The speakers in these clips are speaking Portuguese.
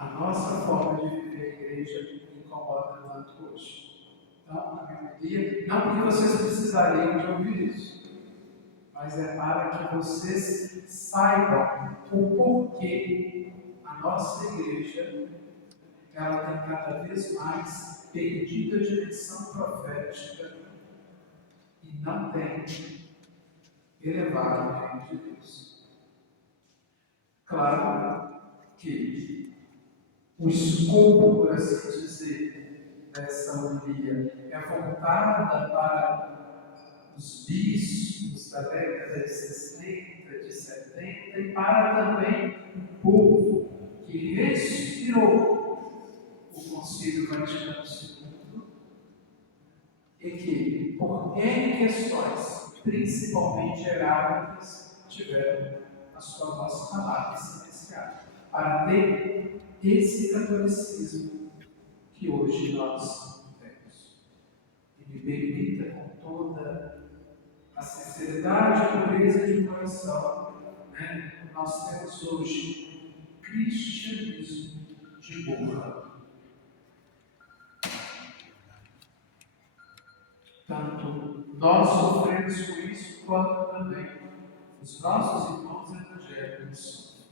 A nossa forma de viver a igreja me incomoda tanto hoje. Então, a minha homilia, não porque vocês precisariam de ouvir isso, mas é para que vocês saibam o porquê a nossa igreja ela tem cada vez mais perdido a dimensão profética e não tem elevado o reino de Deus. Claro que o escopo, por assim dizer, dessa homilia é voltada para os bispos da década de 60, de 70 e para também o povo que respirou o Concílio Vaticano II e que, por N questões, principalmente hierárquicas, tiveram a sua voz calada e silenciada, para ter esse catolicismo que hoje nós temos. E me permita, com toda a sinceridade e pureza de coração, nós temos hoje um cristianismo de burra. Tanto nós sofremos com isso, quanto também os nossos irmãos evangélicos.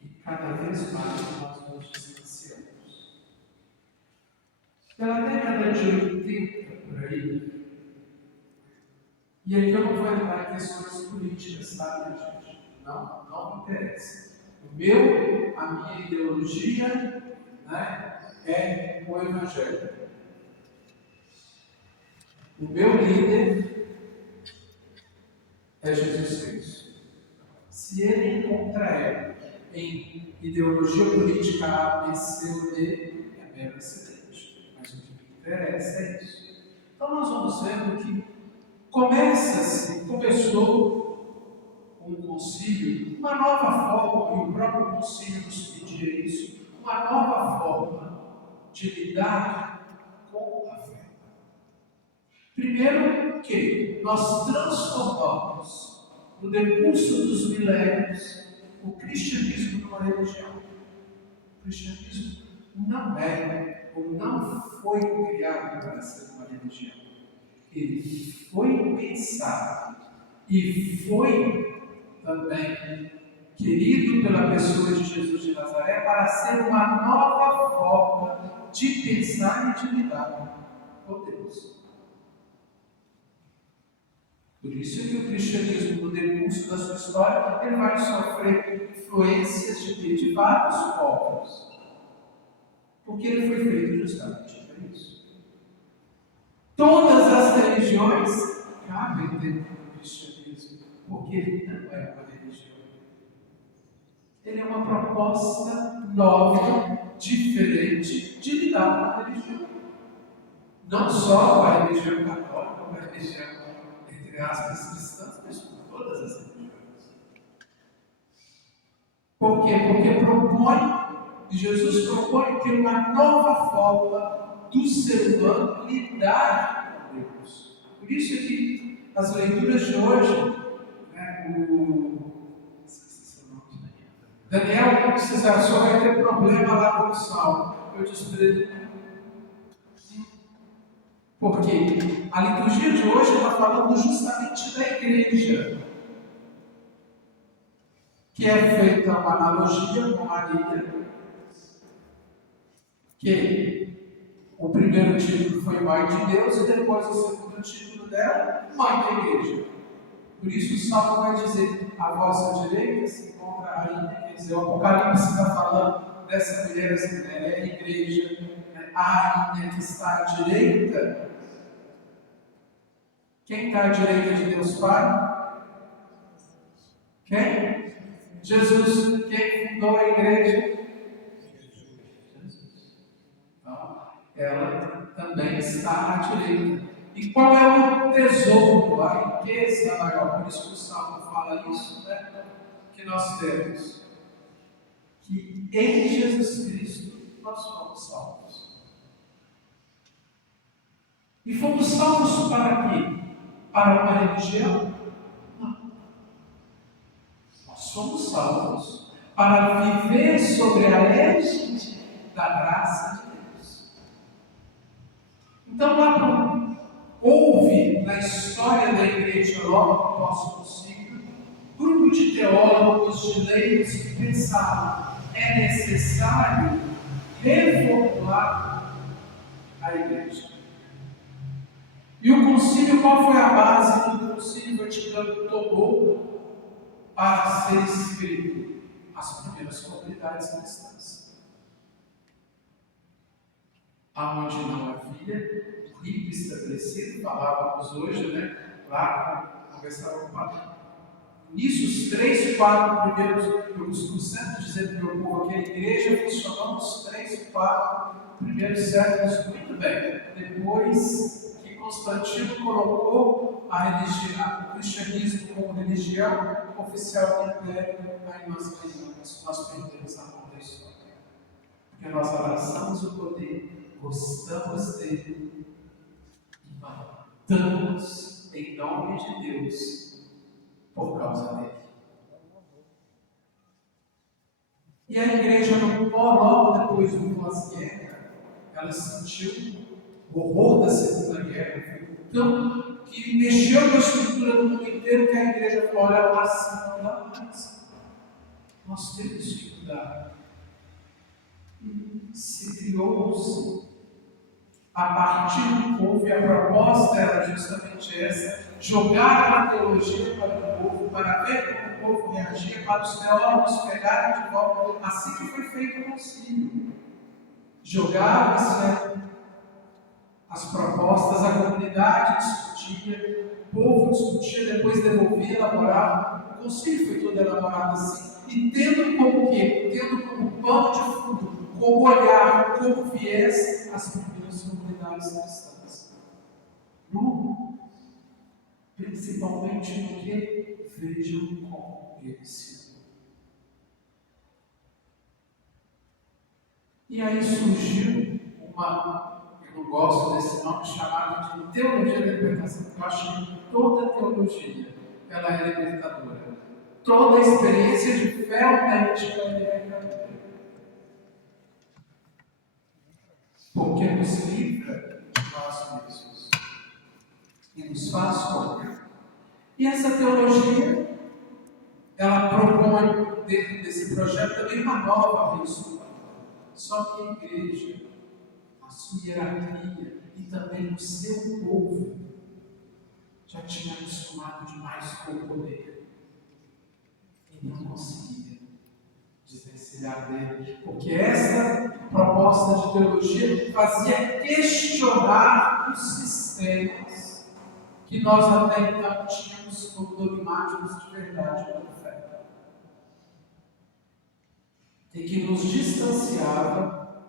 E cada vez mais nós nos distanciamos. Pela década de 80, por aí, e aqui eu não vou entrar em questões políticas, tá, minha gente? Não me interessa. A minha ideologia, é o Evangelho. O meu líder é Jesus Cristo. Se ele encontrar em ideologia política A, B, C ou D, é mero acidente. Mas o que me interessa é isso. Então nós vamos vendo que começou um concílio, uma nova forma, e o próprio concílio nos pedia isso, uma nova forma de lidar com a fé. Primeiro que nós transformamos, no decurso dos milênios, o cristianismo numa religião. O cristianismo não é ou não foi criado para ser uma religião. Ele foi pensado e foi também querido pela pessoa de Jesus de Nazaré para ser uma nova forma de pensar e de lidar com Deus. Por isso que o cristianismo, no decurso da sua história, ele vai sofrer influências de vários povos. Porque ele foi feito justamente para isso. Todas as religiões cabem dentro do cristianismo, porque ele não é uma religião. Ele é uma proposta nova, diferente de lidar com a religião. Não só com a religião católica, com a religião, entre aspas, cristãs, mas com todas as religiões. Por quê? Porque Jesus propõe que uma nova forma do ser humano lidar com Deus. Por isso que as leituras de hoje, Daniel, vocês acham que vai ter problema lá com o Salmo. Eu disse para ele, porque a liturgia de hoje está falando justamente da igreja, que é feita uma analogia com Maria, que o primeiro título foi Mãe de Deus e depois o segundo título dela, Mãe da Igreja. Por isso o Salmo vai dizer, à vossa direita se encontra a rainha, quer dizer, o Apocalipse está falando dessa mulher, essa mulher é a igreja, a rainha que está à direita. Quem está à direita de Deus Pai? Quem? Jesus. Quem fundou a igreja? Jesus. Então, ela também está à direita. E qual é o tesouro, a riqueza maior? Por isso que o Salmo fala isso, que nós temos. Que em Jesus Cristo nós fomos salvos. E fomos salvos para quê? Para uma religião? Não. Nós somos salvos para viver sobre a da graça de Deus. Então, lá houve na história da igreja, logo após o concílio, grupo de teólogos, de leigos que pensavam: é necessário reformular a igreja. E o concílio, qual foi a base que o concílio Vaticano tomou para ser escrito? As primeiras comunidades cristãs. Aonde não havia rito estabelecido, falávamos hoje, né? Lá conversava com o nisso, os 3, 4 primeiros, eu costumo sempre dizer para o meu povo que a igreja funcionou nos 3, 4 primeiros séculos muito bem. Depois que Constantino colocou o cristianismo como religião oficial do Império, aí nós perdemos a mão da história. Porque nós abraçamos o poder, gostamos dele e matamos em nome de Deus por causa dele. E a igreja, logo depois do pós-guerra, ela sentiu o horror da Segunda Guerra, então, que mexeu com a estrutura do mundo inteiro, que a igreja falou: olha, assim não dá mais. Nós temos que mudar. E se criou-se, a partir do povo, e a proposta era justamente essa: jogar a teologia para o povo, para ver como o povo reagia, para os teólogos pegarem de volta, assim que foi feito o concílio. Jogava-se as propostas, a comunidade discutia, o povo discutia, depois devolvia, elaborava. O concílio foi todo elaborado assim, e tendo como quê? Tendo como pano de fundo, como olhar, como viés as primeiras comunidades cristãs. Principalmente no que vejam como eles se amam. E aí surgiu eu não gosto desse nome, chamado de teologia da libertação, porque eu acho que toda teologia ela é libertadora. Toda experiência de fé autêntica é libertadora. Porque nos livra de nós mesmos e nos faz como. E essa teologia, ela propõe, dentro desse projeto, também uma nova ressurreição. Só que a igreja, a sua hierarquia e também o seu povo, já tinha acostumado demais com o poder. E não conseguia desvencilhar dele. Porque essa proposta de teologia fazia questionar os sistemas que nós até então tínhamos como dogmáticos de verdade pela fé. E que nos distanciava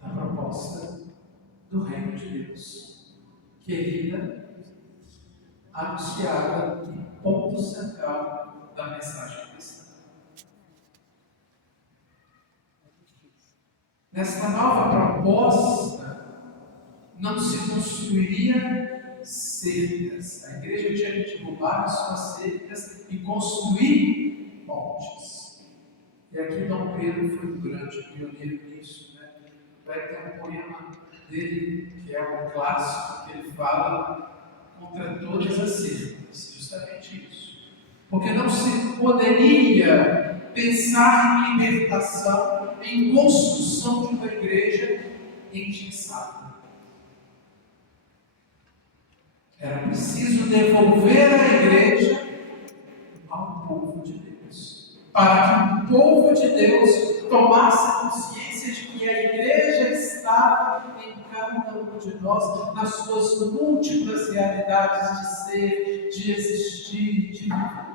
da proposta do reino de Deus, querida, anunciada em ponto central da mensagem cristã. Nesta nova proposta, não se construiria cercas. A igreja tinha que derrubar as suas cercas e construir pontes. E aqui Dom Pedro foi um grande pioneiro nisso. Vai ter um poema dele, que é um clássico, que ele fala contra todas as cercas, justamente isso. Porque não se poderia pensar em libertação, em construção de uma igreja engessada. Era preciso devolver a igreja ao povo de Deus, para que o povo de Deus tomasse consciência de que a igreja estava em cada um de nós, nas suas múltiplas realidades de ser, de existir e de viver.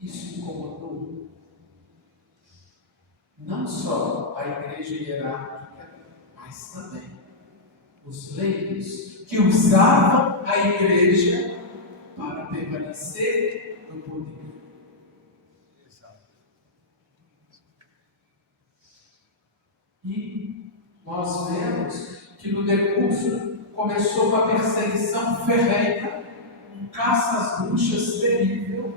Isso incomodou não só a igreja hierárquica, mas também os leigos que usavam a igreja para permanecer no poder. E nós vemos que no decurso começou uma perseguição ferrenha, um caça às bruxas terrível.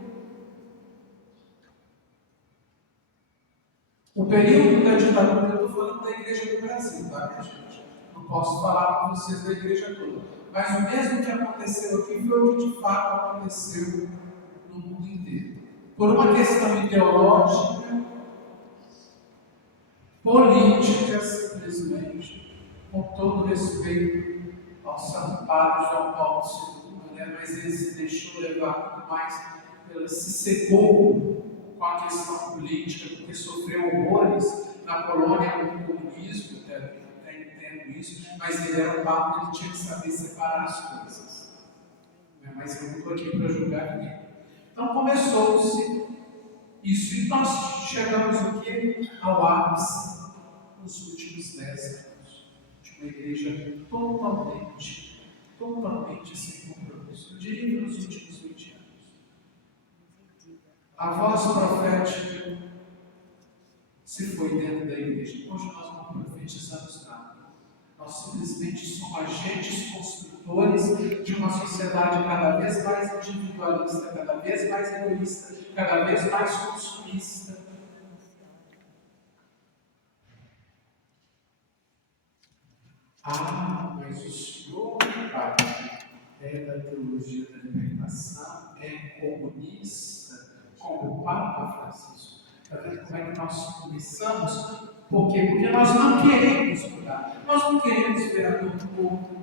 O período da ditadura, eu estou falando da igreja do Brasil, tá, minha gente? Não posso falar com vocês da igreja toda. Mas o mesmo que aconteceu aqui foi o que de fato aconteceu no mundo inteiro. Por uma questão ideológica, política, simplesmente, com todo respeito ao Santo Padre João Paulo II, né? Mas ele se deixou levar muito mais, se cegou com a questão política, porque sofreu horrores na Polônia no comunismo, até entendo isso, mas ele era um Papa, ele tinha que saber separar as coisas. Né? Mas eu não estou aqui para julgar ninguém. Então começou-se isso, e nós chegamos aqui ao ápice nos últimos 10 anos, de uma igreja totalmente sem compromisso. Eu diria nos últimos 20 anos. A voz profética se foi dentro da igreja. Hoje nós não profetizamos nada. Nós simplesmente somos agentes construtores de uma sociedade cada vez mais individualista, cada vez mais egoísta, cada vez mais consumista. Mas o senhor, pai, é da teologia da libertação, é comunista, como o Papa Francisco. Está vendo como é que nós começamos? Por quê? Porque nós não queremos mudar. Nós não queremos ver a dor do outro.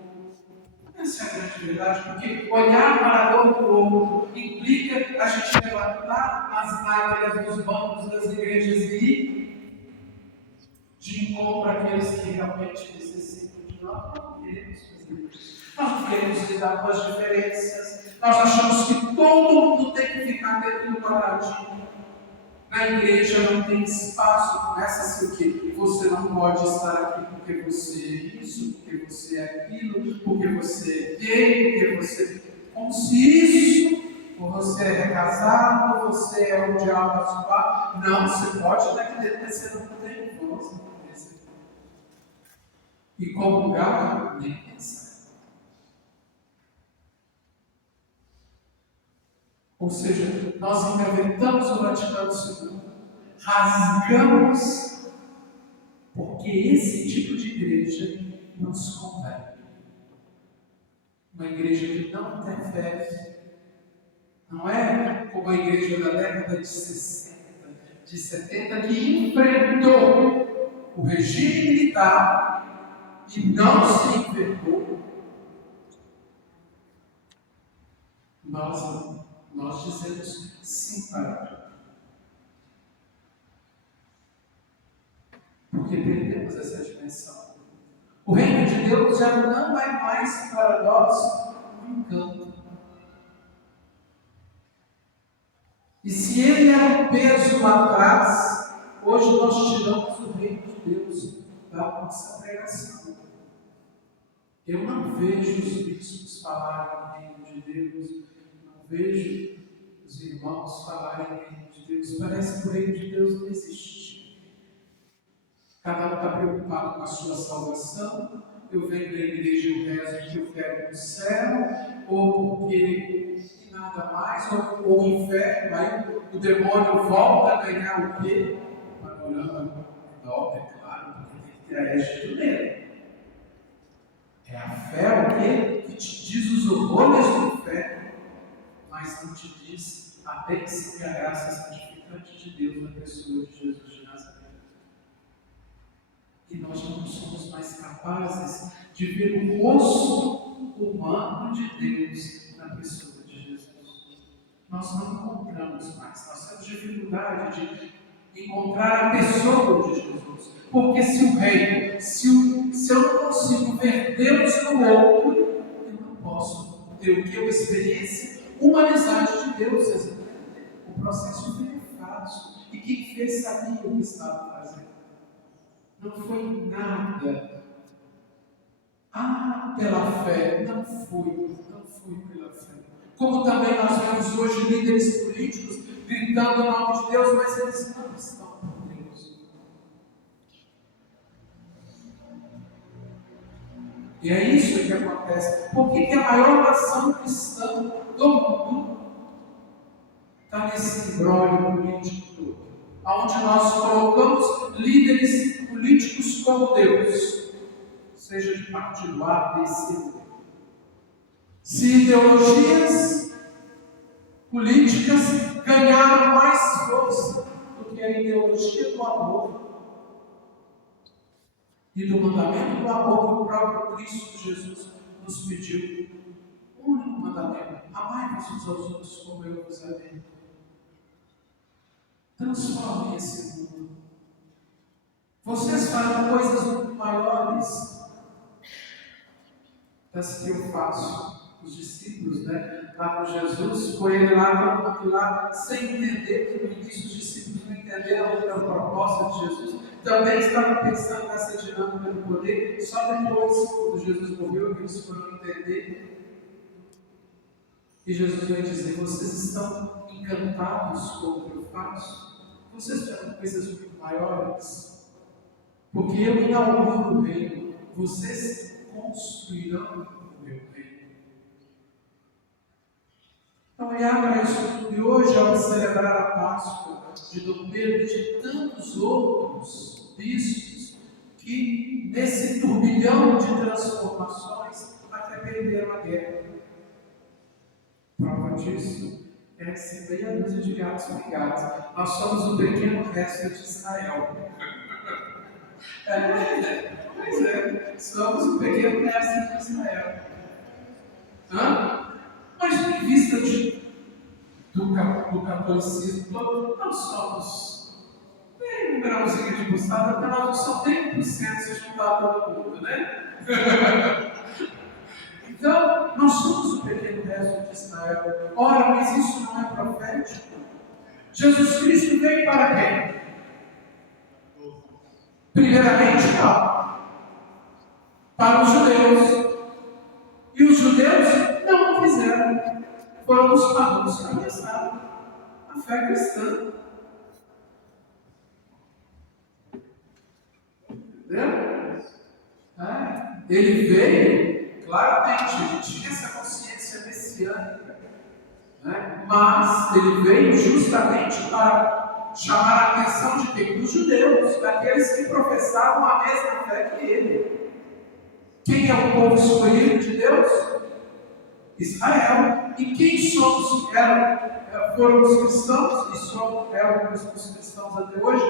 Essa é a grande verdade, porque olhar para a dor do outro implica a gente levantar as nádegas dos bancos das igrejas e ir de encontro àqueles que realmente necessitam de nós. Nós não queremos fazer isso. Nós não queremos lidar com as diferenças. Nós achamos que todo mundo tem que ficar dentro do quadradinho. Na igreja não tem espaço, começa-se o quê? Você não pode estar aqui porque você é isso, porque você é aquilo, porque você é gay, porque você... Como se isso, ou você é recasado, ou você é o diabo a subar. Não, você pode estar aqui dentro, mas você não tem voz. E comungar, nem pensar. Ou seja, nós inventamos o Vaticano II, rasgamos, porque esse tipo de igreja nos convém. Uma igreja que não interfere, não é como a igreja da década de 60, de 70, que enfrentou o regime militar e não se envergonhou. Nós dizemos sim para. Porque perdemos essa dimensão. O reino de Deus já não é mais para nós um encanto. E se ele era um peso lá atrás, hoje nós tiramos o reino de Deus da nossa pregação. Eu não vejo os bispos falarem no reino de Deus, não vejo os irmãos falarem no reino de Deus. Parece que o reino de Deus não existe. Cada um está preocupado com a sua salvação. Eu venho da igreja e rezo que eu quero no céu, ou porque nada mais, ou o inferno, aí o demônio volta a ganhar o quê? O panorama dobra, é claro, porque tem que ter a égide dele. É a fé o quê? Que te diz os horrores do inferno, mas não te diz a bênção e a graça santificante de Deus na pessoa de Jesus de Nazaré. E nós não somos mais capazes de ver o rosto humano de Deus na pessoa de Jesus. Nós não encontramos mais, nós temos dificuldade de encontrar a pessoa de Jesus. Porque se o reino, se eu não consigo ver Deus no outro, eu não posso ter o que? Uma experiência, humanidade de Deus. O processo foi fácil. E quem fez sabia o que estava fazendo. Não foi nada. Pela fé. Não foi pela fé. Como também nós vemos hoje líderes políticos gritando o nome de Deus, mas eles não estão por Deus. E é isso que acontece. Por que a maior nação cristã do mundo está nesse imbróglio político todo? onde nós colocamos líderes políticos como Deus, seja de partido A, B, C, D. Se ideologias políticas ganharam mais força do que a ideologia do amor e do mandamento do amor que o próprio Cristo Jesus nos pediu. O único mandamento: amai-vos uns aos outros como eu vos amei. Transformem esse mundo. Vocês farão coisas muito maiores das que eu faço. Os discípulos, lá com Jesus, foi ele lá, sem entender, que no início os discípulos não entenderam a proposta de Jesus. Também estavam pensando nessa dinâmica do poder. Só depois, quando Jesus morreu, eles foram entender. E Jesus vai dizer: vocês estão encantados com o que eu faço? Vocês farão coisas muito maiores? Porque eu inauguro o reino, vocês construirão o meu reino. Então, olhar para isso tudo, e hoje, ao celebrar a Páscoa de Dom Pedro e de tantos outros bispos que, nesse turbilhão de transformações, até perderam a guerra. Prova disso é essa meia dúzia de gatos pingados. Nós somos um pequeno resto de Israel. Pois é, somos um pequeno resto de Israel. Mas em vista do catolicismo todo, nós somos um grãozinho de mostarda, porque nós não somos nem 1% se juntar todo mundo, Então, nós somos o pequeno resto de Israel. Ora, mas isso não é profético? Jesus Cristo veio para quem? Primeiramente, não. Para os judeus. E os judeus não o fizeram. Foram os pagãos que começaram a fé cristã. Entendeu? Ele veio, claramente, ele tinha essa consciência messiânica. Mas ele veio justamente para chamar a atenção de quem? Dos judeus, daqueles que professavam a mesma fé que ele. Quem é o povo escolhido de Deus? Israel. E quem somos? Foram os cristãos, e eram os cristãos até hoje,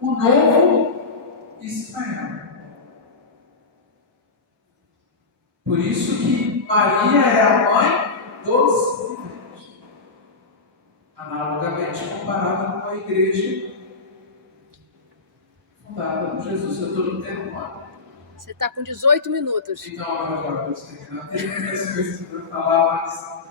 o novo Israel. Por isso que Maria é a mãe dos viventes, analogamente comparada com a igreja fundada por Jesus. Eu estou no tempo, Você está com 18 minutos. Então, eu sei que não tem muitas coisas para falar, mas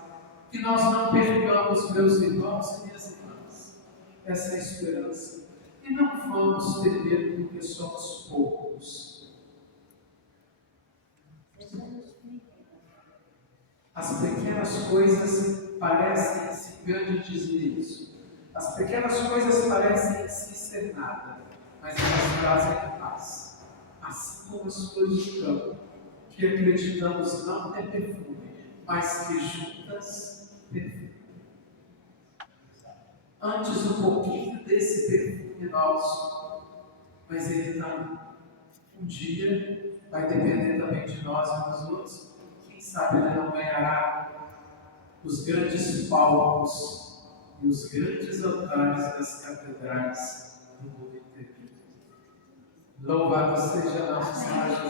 que nós não percamos, meus irmãos e minhas irmãs, essa esperança. E não vamos ter medo porque somos poucos. As pequenas coisas parecem insignificantes nisso. As pequenas coisas parecem se ser nada, mas elas trazem paz. Assim como as flores de campo, que acreditamos não ter perfume, mas que juntas perfumam. Antes um pouquinho desse perfume nosso, mas ele está um dia, vai depender também de nós e dos outros. Quem sabe ele não ganhará os grandes palcos e os grandes altares das catedrais do mundo inteiro. Louvado seja nosso Senhor